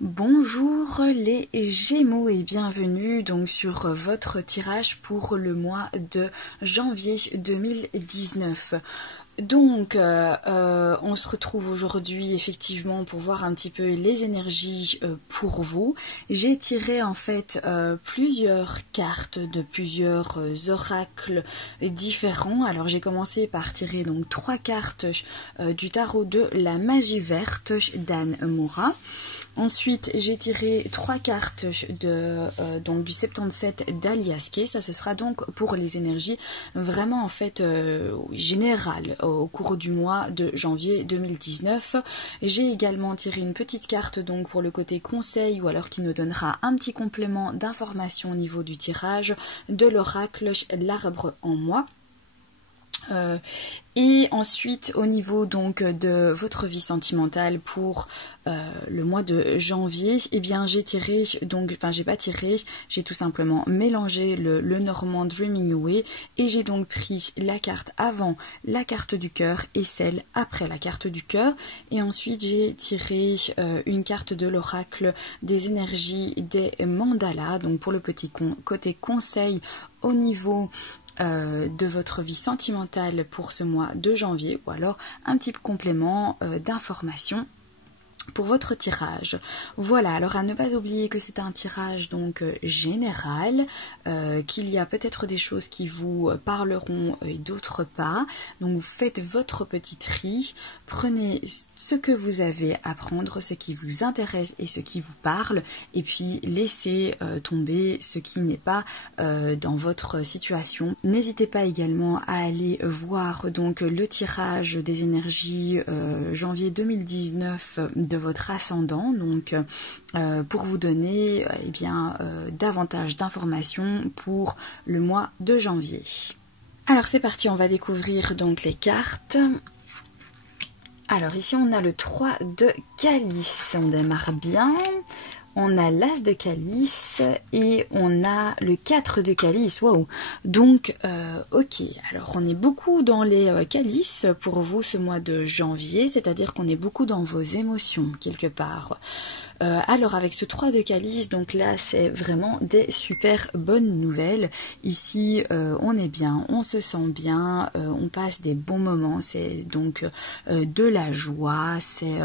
Bonjour les Gémeaux et bienvenue donc sur votre tirage pour le mois de janvier 2019. Donc, on se retrouve aujourd'hui effectivement pour voir un petit peu les énergies pour vous. J'ai tiré en fait plusieurs cartes de plusieurs oracles différents. Alors j'ai commencé par tirer donc 3 cartes du tarot de la magie verte d'Anne Moura. Ensuite, j'ai tiré 3 cartes donc du 77 d'Alias Kay. Ça, ce sera donc pour les énergies vraiment en fait générales au cours du mois de janvier 2019. J'ai également tiré une petite carte donc pour le côté conseil ou alors qui nous donnera un petit complément d'information au niveau du tirage de l'oracle L'Arbre en moi. Et ensuite au niveau donc de votre vie sentimentale pour le mois de janvier, eh bien j'ai tiré donc, enfin j'ai pas tiré, j'ai tout simplement mélangé le Normand Dreaming Away et j'ai donc pris la carte avant la carte du cœur et celle après la carte du cœur et ensuite j'ai tiré une carte de l'oracle des énergies des mandalas, donc pour le petit côté conseil au niveau de votre vie sentimentale pour ce mois de janvier ou alors un petit complément d'information pour votre tirage. Voilà, alors à ne pas oublier que c'est un tirage donc général, qu'il y a peut-être des choses qui vous parleront et d'autres pas. Donc faites votre petit tri, prenez ce que vous avez à prendre, ce qui vous intéresse et ce qui vous parle, et puis laissez tomber ce qui n'est pas dans votre situation. N'hésitez pas également à aller voir donc le tirage des énergies janvier 2019 de votre ascendant, donc pour vous donner davantage d'informations pour le mois de janvier. Alors c'est parti, on va découvrir donc les cartes. Alors ici on a le 3 de calice, on démarre bien. On a l'as de calice et on a le 4 de calice. Waouh. Donc, ok. Alors, on est beaucoup dans les calices pour vous ce mois de janvier. C'est-à-dire qu'on est beaucoup dans vos émotions, quelque part. Alors, avec ce 3 de calice, donc là, c'est vraiment des super bonnes nouvelles. Ici, on est bien, on se sent bien, on passe des bons moments. C'est donc de la joie, c'est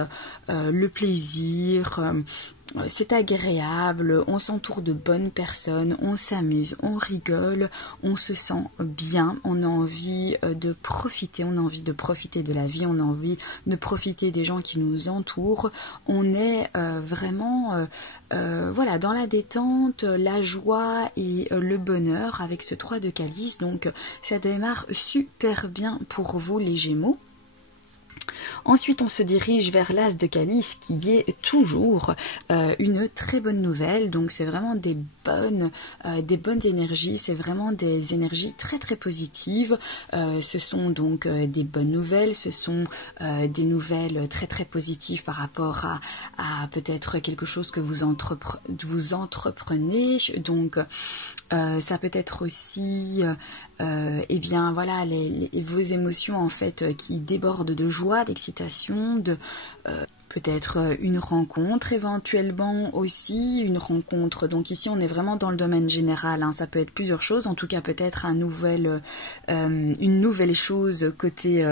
le plaisir. C'est agréable, on s'entoure de bonnes personnes, on s'amuse, on rigole, on se sent bien, on a envie de profiter, on a envie de profiter de la vie, on a envie de profiter des gens qui nous entourent. On est vraiment voilà, dans la détente, la joie et le bonheur avec ce 3 de calice. Donc ça démarre super bien pour vous les Gémeaux. Ensuite, on se dirige vers l'as de calice qui est toujours une très bonne nouvelle. Donc, c'est vraiment des bonnes énergies. C'est vraiment des énergies très très positives. Ce sont donc des bonnes nouvelles. Ce sont des nouvelles très très positives par rapport à peut-être quelque chose que vous entreprenez. Donc, ça peut être aussi eh bien voilà vos émotions en fait qui débordent de joie, d'excitation, de peut-être une rencontre éventuellement aussi, une rencontre. Donc ici on est vraiment dans le domaine général, hein. Ça peut être plusieurs choses, en tout cas peut-être une nouvelle chose côté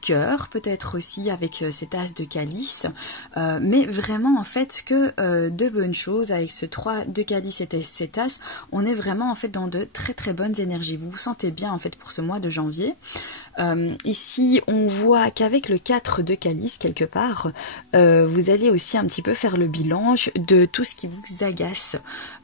cœur, peut-être aussi avec cet as de calice, mais vraiment en fait que de bonnes choses avec ce 3 de calice et cet as, on est vraiment en fait dans de très très bonnes énergies. Vous vous sentez bien en fait pour ce mois de janvier. Ici on voit qu'avec le 4 de calice quelque part, vous allez aussi un petit peu faire le bilan de tout ce qui vous agace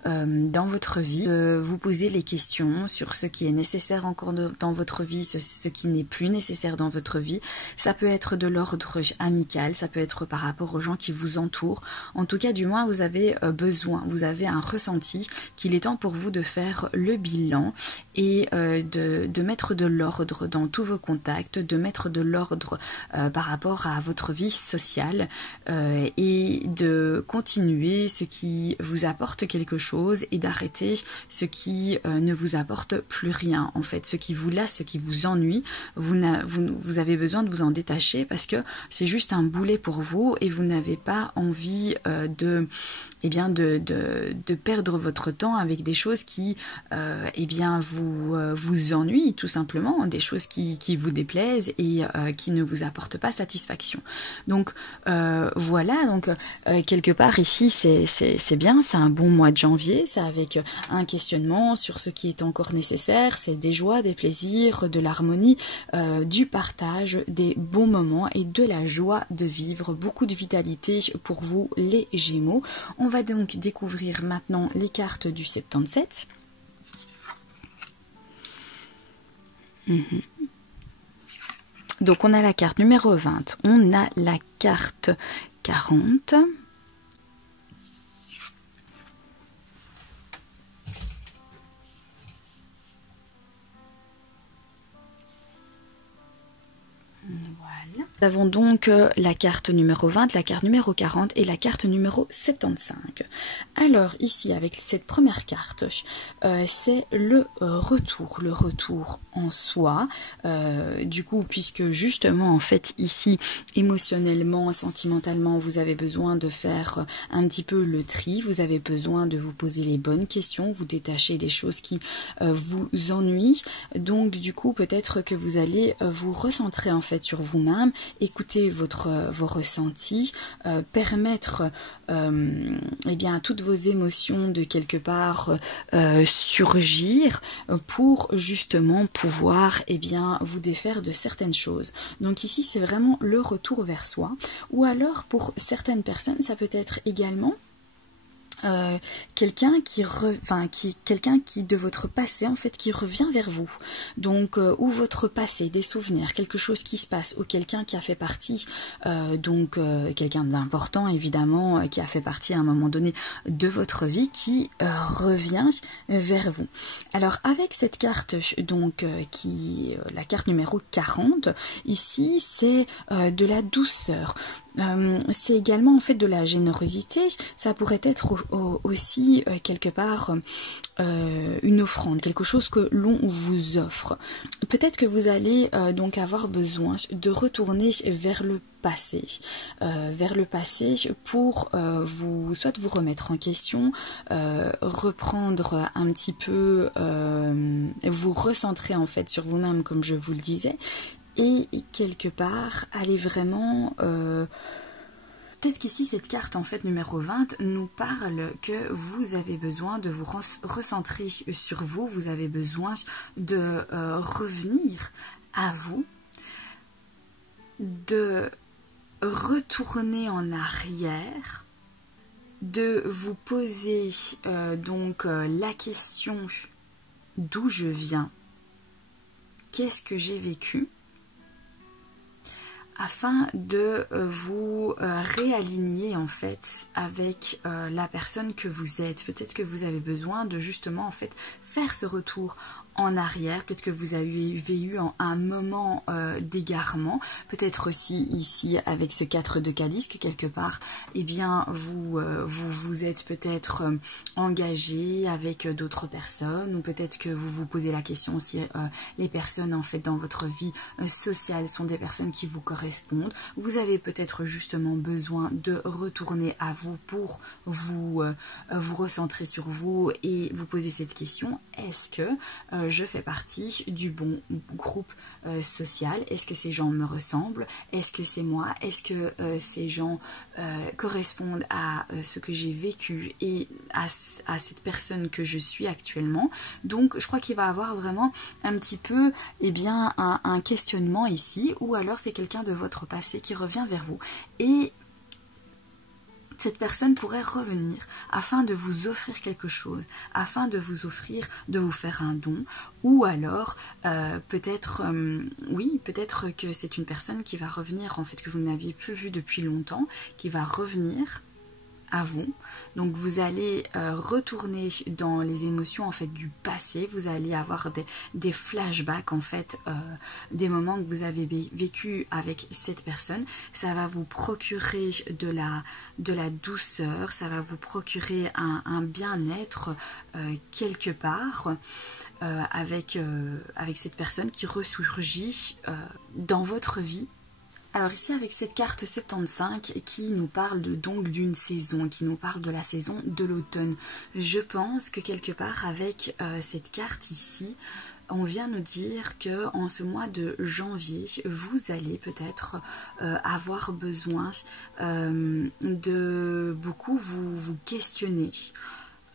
dans votre vie, vous poser les questions sur ce qui est nécessaire encore dans votre vie, ce qui n'est plus nécessaire dans votre vie. Ça peut être de l'ordre amical, ça peut être par rapport aux gens qui vous entourent. En tout cas, du moins, vous avez besoin, vous avez un ressenti qu'il est temps pour vous de faire le bilan et de mettre de l'ordre dans tous vos contact, de mettre de l'ordre par rapport à votre vie sociale et de continuer ce qui vous apporte quelque chose et d'arrêter ce qui ne vous apporte plus rien. En fait, ce qui vous lasse, ce qui vous ennuie, vous avez besoin de vous en détacher parce que c'est juste un boulet pour vous et vous n'avez pas envie de perdre votre temps avec des choses qui vous ennuient tout simplement, des choses qui vous déplaisent et qui ne vous apportent pas satisfaction. Donc voilà, donc quelque part ici c'est bien, c'est un bon mois de janvier, c'est avec un questionnement sur ce qui est encore nécessaire, c'est des joies, des plaisirs, de l'harmonie, du partage, des bons moments et de la joie de vivre, beaucoup de vitalité pour vous les Gémeaux. On va donc découvrir maintenant les cartes du 77. Donc on a la carte numéro 20, on a la carte 40. Voilà. Nous avons donc la carte numéro 20, la carte numéro 40 et la carte numéro 75. Alors ici avec cette première carte, c'est le retour en soi. Du coup, puisque justement en fait ici émotionnellement, sentimentalement, vous avez besoin de faire un petit peu le tri, vous avez besoin de vous poser les bonnes questions, vous détacher des choses qui vous ennuient. Donc du coup peut-être que vous allez vous recentrer en fait sur vous-même, écouter vos ressentis, permettre à toutes vos émotions de quelque part surgir pour justement pouvoir vous défaire de certaines choses. Donc ici c'est vraiment le retour vers soi, ou alors pour certaines personnes ça peut être également quelqu'un qui de votre passé en fait qui revient vers vous, donc ou votre passé, des souvenirs, quelque chose qui se passe, ou quelqu'un qui a fait partie quelqu'un d'important évidemment qui a fait partie à un moment donné de votre vie qui revient vers vous. Alors avec cette carte donc la carte numéro 40 ici, c'est de la douceur. C'est également en fait de la générosité, ça pourrait être aussi quelque part une offrande, quelque chose que l'on vous offre. Peut-être que vous allez donc avoir besoin de retourner vers le passé pour soit vous remettre en question, reprendre un petit peu, vous recentrer en fait sur vous-même comme je vous le disais, et quelque part aller vraiment peut-être qu'ici cette carte en fait numéro 20 nous parle que vous avez besoin de vous recentrer sur vous, vous avez besoin de revenir à vous, de retourner en arrière, de vous poser la question d'où je viens, qu'est-ce que j'ai vécu, afin de vous réaligner en fait avec la personne que vous êtes. Peut-être que vous avez besoin de justement en fait faire ce retour en arrière, peut-être que vous avez eu un moment d'égarement, peut-être aussi ici avec ce 4 de calice que quelque part vous êtes peut-être engagé avec d'autres personnes, ou peut-être que vous vous posez la question si les personnes en fait dans votre vie sociale sont des personnes qui vous correspondent. Vous avez peut-être justement besoin de retourner à vous pour vous recentrer sur vous et vous poser cette question: est-ce que je fais partie du bon groupe social? Est-ce que ces gens me ressemblent? Est-ce que c'est moi? Est-ce que ces gens correspondent à ce que j'ai vécu et à cette personne que je suis actuellement? Donc je crois qu'il va y avoir vraiment un petit peu un questionnement ici, ou alors c'est quelqu'un de votre passé qui revient vers vous, et cette personne pourrait revenir afin de vous offrir quelque chose, afin de vous offrir, de vous faire un don, ou alors peut-être que c'est une personne qui va revenir en fait, que vous n'aviez plus vu depuis longtemps, qui va revenir à vous. Donc vous allez retourner dans les émotions en fait du passé, vous allez avoir des flashbacks en fait, des moments que vous avez vécu avec cette personne. Ça va vous procurer de la douceur, ça va vous procurer un bien-être quelque part avec cette personne qui ressurgit dans votre vie. Alors ici avec cette carte 75 qui nous parle donc d'une saison, qui nous parle de la saison de l'automne. Je pense que quelque part avec cette carte ici, on vient nous dire que en ce mois de janvier, vous allez peut-être avoir besoin de beaucoup vous questionner.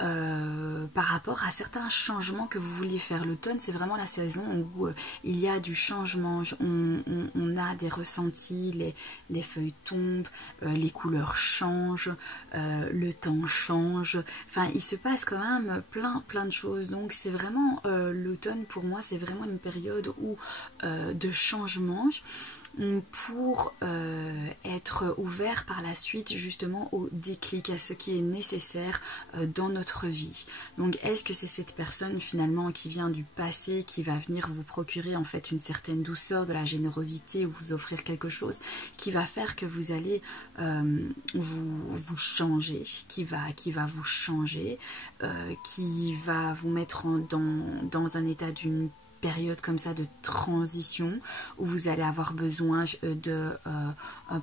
Par rapport à certains changements que vous vouliez faire. L'automne, c'est vraiment la saison où il y a du changement, on a des ressentis, les feuilles tombent, les couleurs changent, le temps change, enfin il se passe quand même plein de choses. Donc c'est vraiment l'automne pour moi, c'est vraiment une période où de changement, pour être ouvert par la suite justement au déclic, à ce qui est nécessaire dans notre vie. Donc est-ce que c'est cette personne finalement qui vient du passé qui va venir vous procurer en fait une certaine douceur, de la générosité, ou vous offrir quelque chose qui va faire que vous allez vous changer, qui va vous changer, qui va vous mettre dans un état d'une période comme ça de transition où vous allez avoir besoin de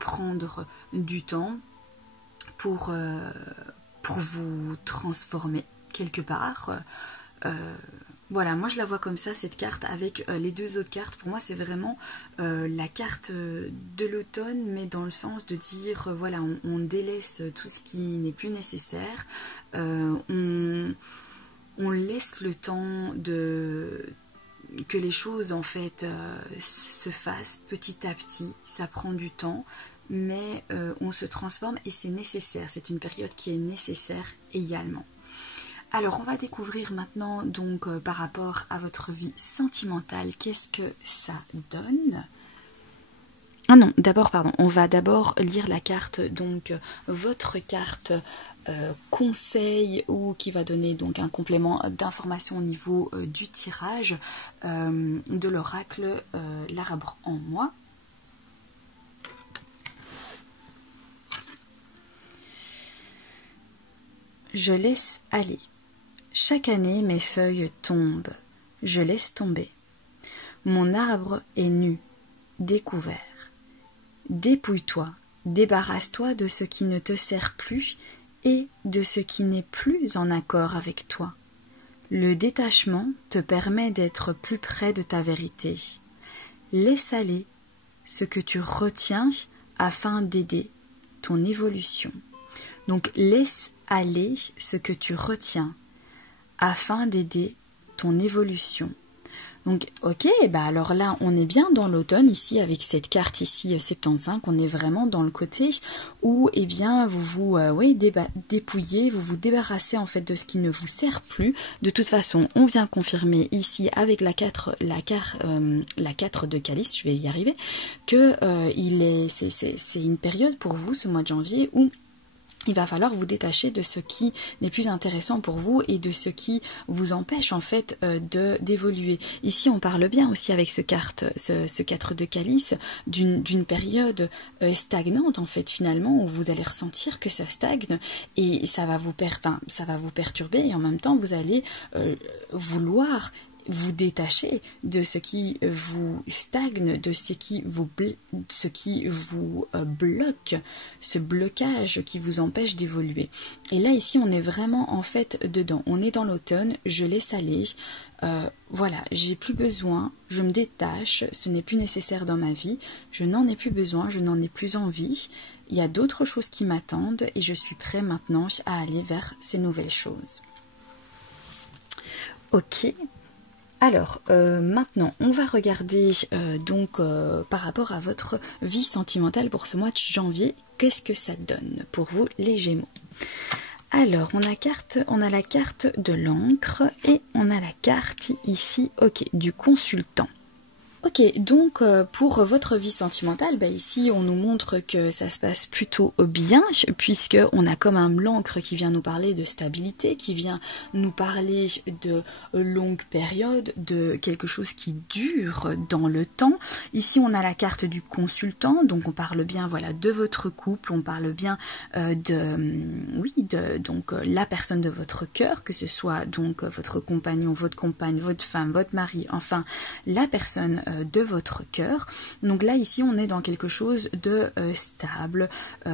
prendre du temps pour vous transformer quelque part. Voilà, moi je la vois comme ça, cette carte, avec les deux autres cartes. Pour moi c'est vraiment la carte de l'automne, mais dans le sens de dire voilà, on délaisse tout ce qui n'est plus nécessaire, on laisse le temps que les choses en fait se fassent petit à petit. Ça prend du temps, mais on se transforme et c'est nécessaire. C'est une période qui est nécessaire également. Alors on va découvrir maintenant donc par rapport à votre vie sentimentale, qu'est-ce que ça donne. Ah non, d'abord, pardon, on va d'abord lire la carte, donc votre carte conseil, ou qui va donner donc un complément d'information au niveau du tirage de l'oracle L'Arbre en moi. Je laisse aller. Chaque année mes feuilles tombent, je laisse tomber. Mon arbre est nu, découvert. Dépouille-toi, débarrasse-toi de ce qui ne te sert plus et de ce qui n'est plus en accord avec toi. Le détachement te permet d'être plus près de ta vérité. Laisse aller ce que tu retiens afin d'aider ton évolution. Donc laisse aller ce que tu retiens afin d'aider ton évolution. Donc ok, bah alors là on est bien dans l'automne ici avec cette carte ici 75, on est vraiment dans le côté où eh bien vous vous dépouillez, vous vous débarrassez en fait de ce qui ne vous sert plus. De toute façon on vient confirmer ici avec la 4 de calice, je vais y arriver, que c'est une période pour vous ce mois de janvier où il va falloir vous détacher de ce qui n'est plus intéressant pour vous et de ce qui vous empêche en fait d'évoluer. Ici on parle bien aussi avec ce 4 de calice d'une période stagnante en fait finalement, où vous allez ressentir que ça stagne et ça va vous perturber, et en même temps vous allez vouloir vous détacher de ce qui vous stagne, de ce qui vous bloque, ce blocage qui vous empêche d'évoluer. Et là ici on est vraiment en fait dedans, on est dans l'automne, je laisse aller, voilà, j'ai plus besoin, je me détache, ce n'est plus nécessaire dans ma vie, je n'en ai plus besoin, je n'en ai plus envie, il y a d'autres choses qui m'attendent et je suis prêt maintenant à aller vers ces nouvelles choses. Ok. Alors, maintenant, on va regarder par rapport à votre vie sentimentale pour ce mois de janvier, qu'est-ce que ça donne pour vous les Gémeaux. Alors, on a la carte de l'encre et on a la carte ici, ok, du consultant. Ok, donc pour votre vie sentimentale, ici on nous montre que ça se passe plutôt bien, puisque on a comme un l'encre qui vient nous parler de stabilité, qui vient nous parler de longue période, de quelque chose qui dure dans le temps. Ici on a la carte du consultant, donc on parle bien voilà de votre couple, on parle bien donc la personne de votre cœur, que ce soit donc votre compagnon, votre compagne, votre femme, votre mari, enfin la personne de votre cœur. Donc là ici on est dans quelque chose de stable,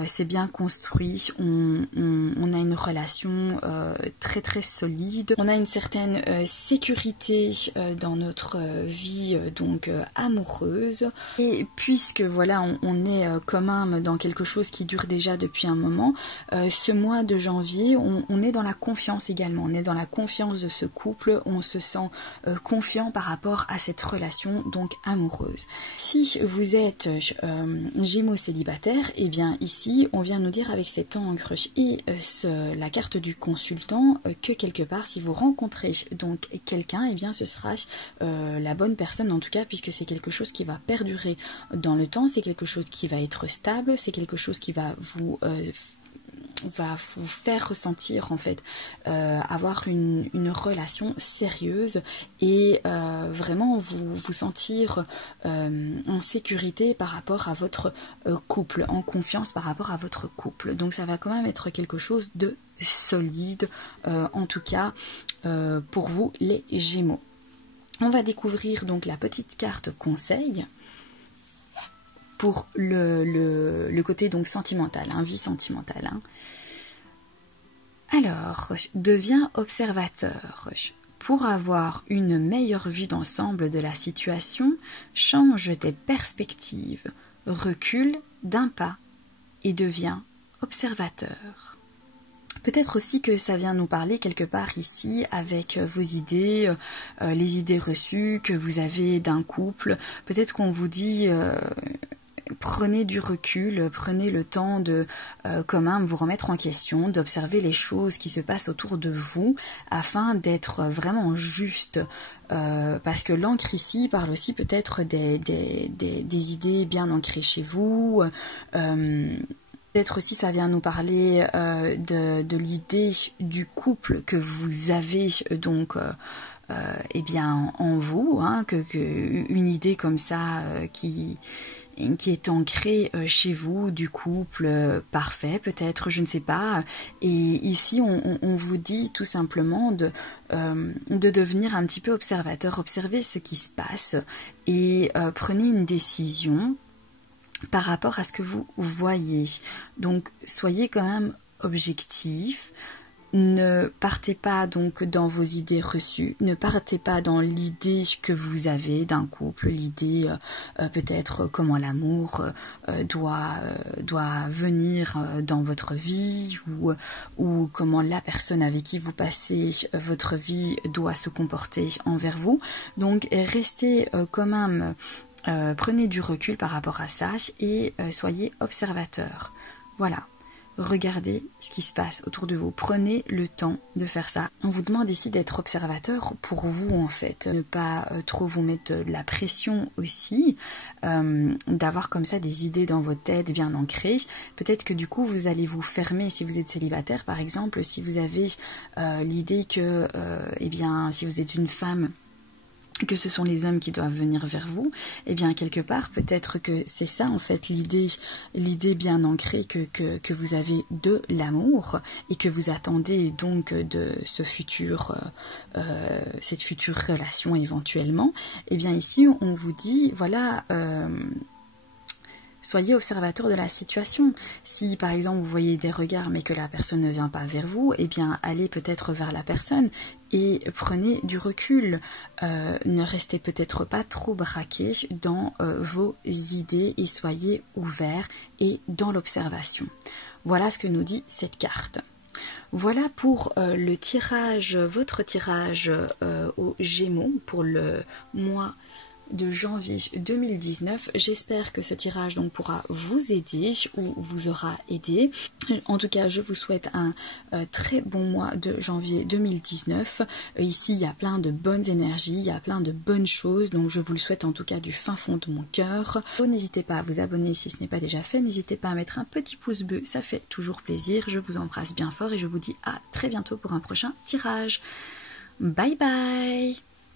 c'est bien construit, on a une relation très très solide, on a une certaine sécurité dans notre vie donc amoureuse, et puisque voilà on est quand même dans quelque chose qui dure déjà depuis un moment, ce mois de janvier on est dans la confiance également, on est dans la confiance de ce couple, on se sent confiant par rapport à cette relation donc amoureuse. Si vous êtes Gémeaux célibataire, et bien ici on vient nous dire avec cet encre et la carte du consultant que quelque part si vous rencontrez donc quelqu'un, et bien ce sera la bonne personne en tout cas, puisque c'est quelque chose qui va perdurer dans le temps, c'est quelque chose qui va être stable, c'est quelque chose qui va vous faire ressentir en fait avoir une relation sérieuse et vraiment vous sentir en sécurité par rapport à votre couple, en confiance par rapport à votre couple. Donc ça va quand même être quelque chose de solide en tout cas pour vous les Gémeaux. On va découvrir donc la petite carte conseil pour le côté donc sentimental, vie sentimentale. Alors, deviens observateur. Pour avoir une meilleure vue d'ensemble de la situation, change tes perspectives, recule d'un pas et deviens observateur. Peut-être aussi que ça vient nous parler quelque part ici avec vos idées, les idées reçues que vous avez d'un couple. Peut-être qu'on vous dit prenez du recul, prenez le temps de quand même vous remettre en question, d'observer les choses qui se passent autour de vous afin d'être vraiment juste. Parce que l'encre ici parle aussi peut-être des idées bien ancrées chez vous. Peut-être aussi ça vient nous parler de l'idée du couple que vous avez donc en vous, une idée comme ça qui est ancrée chez vous, du couple parfait peut-être, je ne sais pas. Et ici on vous dit tout simplement de devenir un petit peu observateur, observez ce qui se passe et prenez une décision par rapport à ce que vous voyez. Donc soyez quand même objectif, ne partez pas donc dans vos idées reçues, ne partez pas dans l'idée que vous avez d'un couple, l'idée peut-être comment l'amour doit venir dans votre vie, ou comment la personne avec qui vous passez votre vie doit se comporter envers vous. Donc restez quand même prenez du recul par rapport à ça et soyez observateur. Voilà, regardez ce qui se passe autour de vous, prenez le temps de faire ça. On vous demande ici d'être observateur pour vous en fait, ne pas trop vous mettre de la pression aussi, d'avoir comme ça des idées dans votre tête bien ancrées. Peut-être que du coup vous allez vous fermer si vous êtes célibataire par exemple, si vous avez l'idée que si vous êtes une femme, que ce sont les hommes qui doivent venir vers vous, et bien quelque part peut-être que c'est ça en fait l'idée bien ancrée que vous avez de l'amour et que vous attendez donc de ce futur cette future relation éventuellement. Et bien ici on vous dit voilà, soyez observateur de la situation. Si par exemple vous voyez des regards mais que la personne ne vient pas vers vous, eh bien allez peut-être vers la personne et prenez du recul. Ne restez peut-être pas trop braqué dans vos idées et soyez ouvert et dans l'observation. Voilà ce que nous dit cette carte. Voilà pour le tirage, votre tirage aux Gémeaux pour le mois de janvier 2019. J'espère que ce tirage donc pourra vous aider ou vous aura aidé. En tout cas, je vous souhaite un très bon mois de janvier 2019. Ici, il y a plein de bonnes énergies, il y a plein de bonnes choses, donc je vous le souhaite en tout cas du fin fond de mon cœur. N'hésitez pas à vous abonner si ce n'est pas déjà fait, n'hésitez pas à mettre un petit pouce bleu, ça fait toujours plaisir. Je vous embrasse bien fort et je vous dis à très bientôt pour un prochain tirage. Bye bye!